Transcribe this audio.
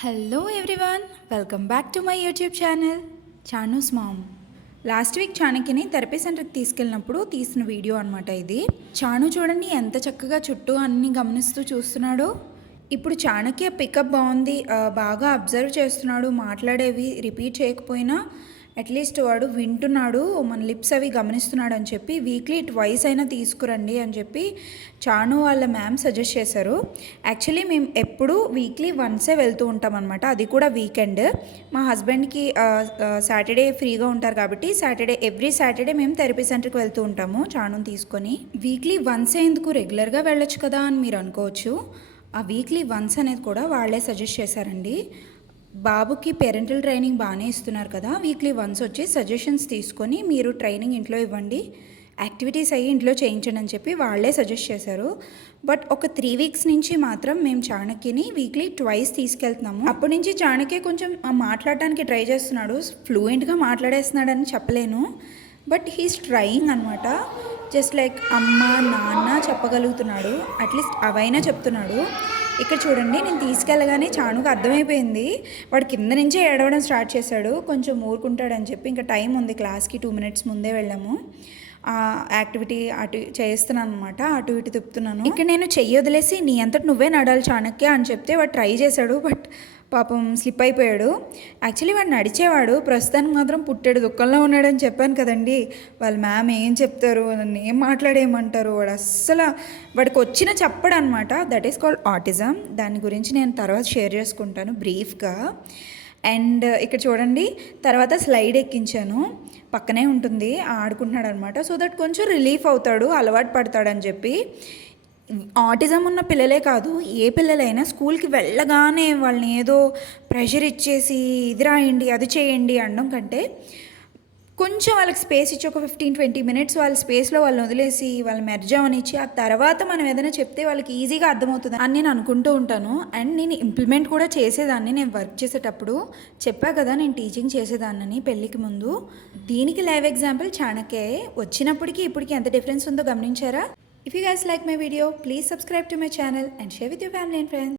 Hello everyone welcome back to my YouTube channel Chanu's mom last week చాణక్యని therapy సెంటర్కి తీసుకెళ్ళినప్పుడు తీసిన video అనమాట ఇది. చాను చూడండి ఎంత చక్కగా చుట్టూ అన్ని గమనిస్తూ చూస్తున్నాడో. ఇప్పుడు చాణక్య పికప్ బాగుంది బాగా అబ్జర్వ్ చేస్తున్నాడు మాట్లాడేవి రిపీట్ చేయకపోయినా అట్లీస్ట్ వాడు వింటున్నాడు మన లిప్స్ అవి గమనిస్తున్నాడు అని చెప్పి వీక్లీ ట్వైస్ అయినా తీసుకురండి అని చెప్పి చాను వాళ్ళ మ్యామ్ సజెస్ట్ చేశారు. యాక్చువల్లీ మేము ఎప్పుడూ వీక్లీ వన్సే వెళ్తూ ఉంటాం అనమాట అది కూడా వీకెండ్ మా హస్బెండ్కి సాటర్డే ఫ్రీగా ఉంటారు కాబట్టి సాటర్డే ఎవ్రీ సాటర్డే మేము థెరపీ సెంటర్కి వెళ్తూ ఉంటాము చాను తీసుకొని. వీక్లీ వన్సే ఎందుకు రెగ్యులర్గా వెళ్ళొచ్చు కదా అని మీరు అనుకోవచ్చు. ఆ వీక్లీ వన్స్ అనేది కూడా వాళ్ళే సజెస్ట్ చేశారండి. బాబుకి పేరెంటల్ ట్రైనింగ్ బాగానే ఇస్తున్నారు కదా. వీక్లీ వన్స్ వచ్చి సజెషన్స్ తీసుకొని మీరు ట్రైనింగ్ ఇంట్లో ఇవ్వండి. యాక్టివిటీస్ అయ్యి ఇంట్లో చేయించండి అని చెప్పి వాళ్ళే సజెస్ట్ చేశారు. బట్ ఒక త్రీ వీక్స్ నుంచి మాత్రం మేము చాణక్యని వీక్లీ ట్వైస్ తీసుకెళ్తున్నాము. అప్పటి నుంచి చాణక్య కొంచెం మాట్లాడటానికి ట్రై చేస్తున్నాడు. ఫ్లూయెంట్గా మాట్లాడేస్తున్నాడని చెప్పలేను. బట్ హీస్ ట్రయింగ్ అనమాట జస్ట్ లైక్ అమ్మ నాన్న చెప్పగలుగుతున్నాడు. అట్లీస్ట్ అవైనా చెప్తున్నాడు. ఇక్కడ చూడండి నేను తీసుకెళ్ళగానే చానుకు అర్థమైపోయింది. వాడు కింద నుంచే ఏడవడం స్టార్ట్ చేశాడు. కొంచెం ఊరుకుంటాడని చెప్పి ఇంకా టైం ఉంది క్లాస్కి టూ మినిట్స్ ముందే వెళ్ళాము. ఆ యాక్టివిటీ అటు చేస్తున్నాను అనమాట అటు ఇటు తిప్పుతున్నాను. ఇక్కడ నేను చెయ్యి వదిలేసి నీ అంతటి నువ్వే నడాలి చాణక్య అని చెప్తే వాడు ట్రై చేశాడు బట్ పాపం స్లిప్ అయిపోయాడు. యాక్చువల్లీ వాడు నడిచేవాడు. ప్రస్తుతానికి మాత్రం పుట్టాడు. దుఃఖంలో ఉన్నాడని చెప్పాను కదండి. వాళ్ళ మ్యామ్ ఏం చెప్తారు? నన్ను ఏం మాట్లాడేయమంటారు? వాడు అస్సలు వాడికి వచ్చిన చెప్పడు అనమాట దట్ ఈస్ కాల్డ్ ఆటిజం దాని గురించి నేను తర్వాత షేర్ చేసుకుంటాను బ్రీఫ్గా అండ్ ఇక్కడ చూడండి తర్వాత స్లైడ్ ఎక్కించాను. పక్కనే ఉంటుంది. ఆడుకుంటున్నాడు అనమాట సో దట్ కొంచెం రిలీఫ్ అవుతాడు అలవాటు పడతాడని చెప్పి. ఆటిజం ఉన్న పిల్లలే కాదు ఏ పిల్లలైనా స్కూల్కి వెళ్ళగానే వాళ్ళని ఏదో ప్రెషర్ ఇచ్చేసి ఇది రాయండి అది చేయండి అనడం కంటే కొంచెం వాళ్ళకి స్పేస్ ఇచ్చి ఒక ఫిఫ్టీన్ ట్వంటీ మినిట్స్ వాళ్ళ స్పేస్లో వాళ్ళని వదిలేసి వాళ్ళ మెర్జామని ఇచ్చి ఆ తర్వాత మనం ఏదైనా చెప్తే వాళ్ళకి ఈజీగా అర్థమవుతుంది అని నేను అనుకుంటూ ఉంటాను. అండ్ నేను ఇంప్లిమెంట్ కూడా చేసేదాన్ని. నేను వర్క్ చేసేటప్పుడు చెప్పా కదా నేను టీచింగ్ చేసేదాన్నని పెళ్ళికి ముందు. దీనికి లైవ్ ఎగ్జాంపుల్ చాణక్య వచ్చినప్పటికీ ఇప్పటికి ఎంత డిఫరెన్స్ ఉందో గమనించారా? If you guys like my video, please subscribe to my channel and share with your family and friends.